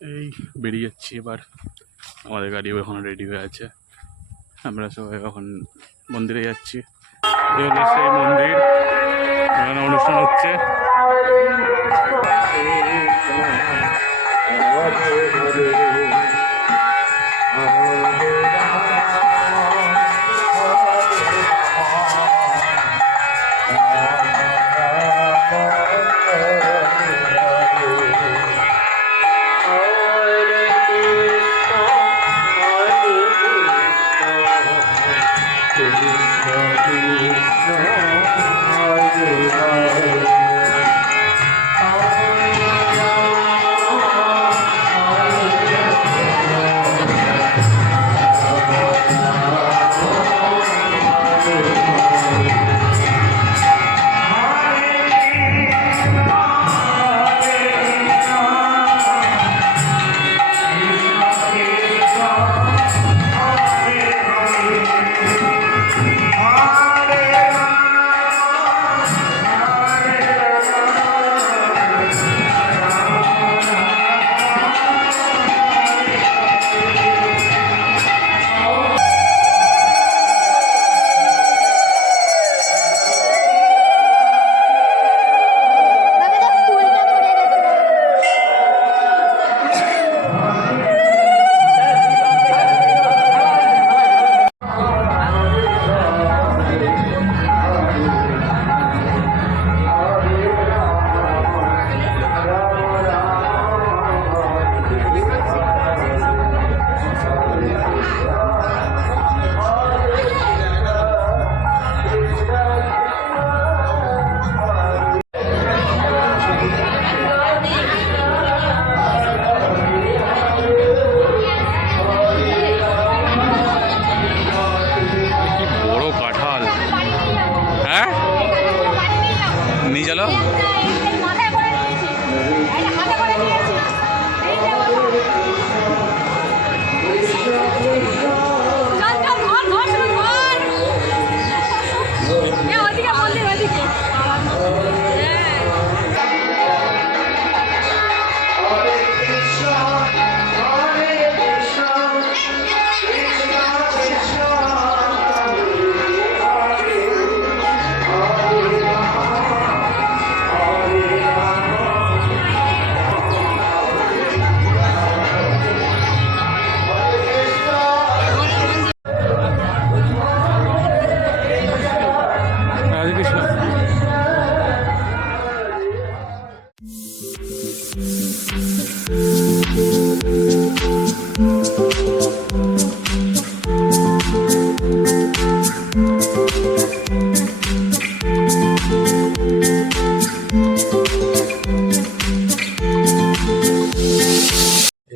এই বেরিয়ে যাচ্ছি এবার। আমাদের গাড়ি ওখানে রেডি হয়ে আছে, আমরা সবাই এখন মন্দিরে যাচ্ছি। এই হলো সেই মন্দির, এখানে অনুষ্ঠান হচ্ছে। নিয়ে চলো।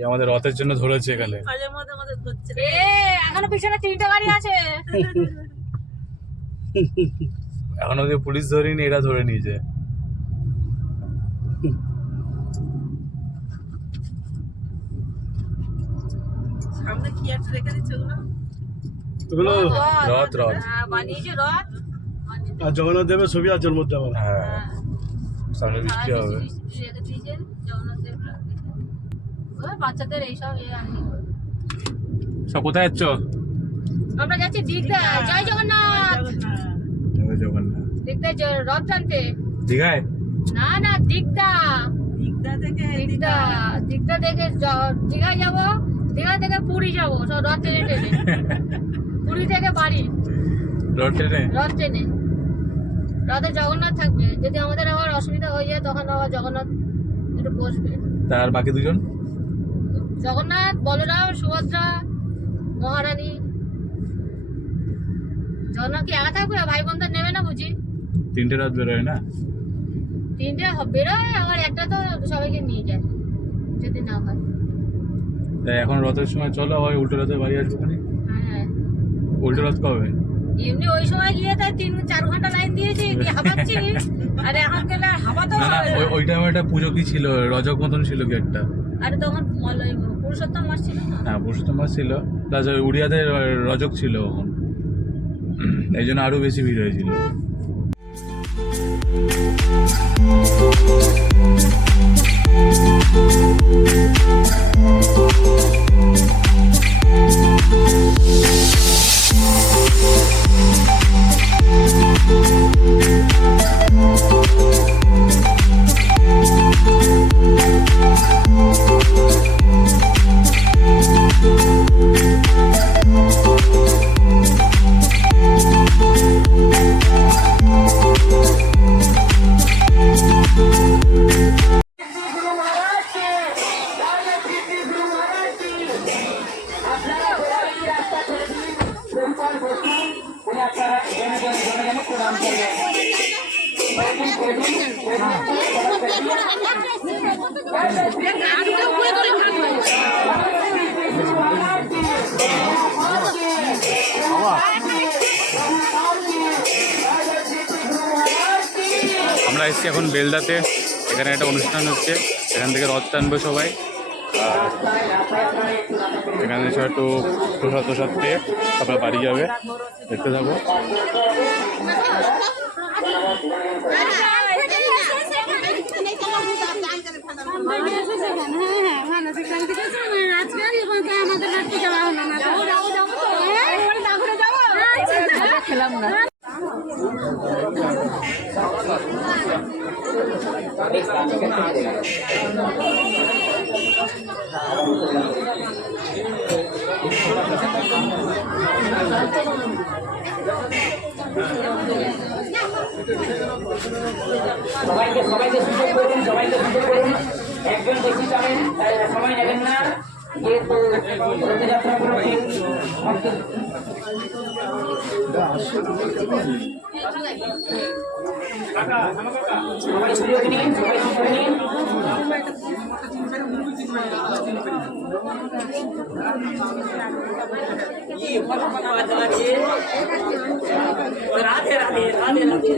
আমাদের রথের জন্য ধরেছে এখানে। এখনো পিছনে 3টে গাড়ি আছে। এখনো যে পুলিশ ধরেনি, এরা ধরে নিয়েছে। সামনে কি একটা রেখে দিচ্ছে ওগুলো রথ বানিয়েছে রথ। আর জগন্নাথ দেবের ছবি আছে ওর মধ্যে। আমার হ্যাঁ, সামনে বৃষ্টি হবে। বাচ্চাদের এইসব সব কোথায় যাচ্ছ? আমরা যাচ্ছি দীঘা। জয় জগন্নাথ। জয় জগন্নাথ। দীঘা রথ টানতে। দীঘায় না না, দীঘা থেকে দীঘায় যাবো। দীঘা থেকে পুরী যাবো, সব রথ টেনে টেনে। পুরী থেকে বাড়ি রথ টেনে। রথে জগন্নাথ থাকবে। যদি আমাদের আবার অসুবিধা হয়ে যায় তখন আবার জগন্নাথ একটু বসবে। তার বাকি দুজন জগন্নাথ, বলরাম, সুভদ্রা, মহারানী। জগন্নাথ কি একা থাকবে? ভাই বোনদের নেবে না বুঝি? 3টে রথ বেরোয় না? 3টে বেরোয়, আবার একটা তো সবাইকে নিয়ে যায় যদি না হয়। তাই এখন রথের সময় চলো, আবার উল্টো রথে বাড়ি আসবো। হ্যাঁ, উল্টো রথ কবে? এমনি ওই সময় গিয়ে তাই 3-4 ঘন্টা লাইন দিয়েছি, হাঁপাচ্ছি। আর এখন গেলে আর হাঁপাতে হবে না। ওই টাইমে একটা পুজো কি ছিল, রজক মতন ছিল কি একটা? আরে তখন পুরুষোত্তম মাস ছিল না? হ্যাঁ, পুরুষোত্তম মাস ছিল। প্লাস উড়িয়াদের রজক ছিল তখন, এই জন্য আরো বেশি ভিড় হয়েছিল। আমরা এসেছি এখন বেলদাতে, এখানে একটা অনুষ্ঠান হচ্ছে, এখান থেকে রথ টানবে সবাই। এখানে সবাই একটু প্রসাদ পেয়ে তারপরে বাড়ি যাবে, দেখতে থাকো। খেলাম না। সবাইকে সুযোগ করে দিন, একজন বেশি যাবেন, সময় নেবেন না, যেহেতু রথযাত্রা উপলক্ষে সবাই সুযোগ নিন, রাধে রাধে রাধে রাধে।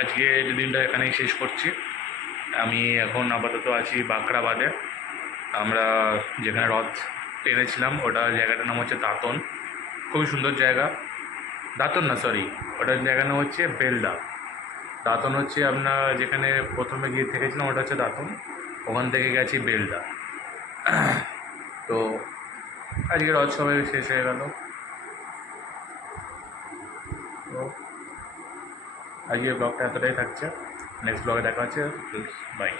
আজকে দিনটা এখানেই শেষ করছি। আমি এখন আপাতত আছি বাঁকড়াবাদে। আমরা যেখানে রথ টেনেছিলাম ওটা জায়গাটার নাম হচ্ছে দাঁতন। খুবই সুন্দর জায়গা। দাঁতন না, সরি, ওটার জায়গার নাম হচ্ছে বেলদা। দাঁতন হচ্ছে আপনার যেখানে প্রথমে গিয়ে থেকেছিলাম ওটা হচ্ছে দাঁতন, ওখান থেকে গেছি বেলদা। তো আজকে রথ সবাই শেষ হয়ে গেল। তো আজকে ব্লগটা এতটাই থাকছে, নেক্সট ব্লগে দেখা হচ্ছে। বাই।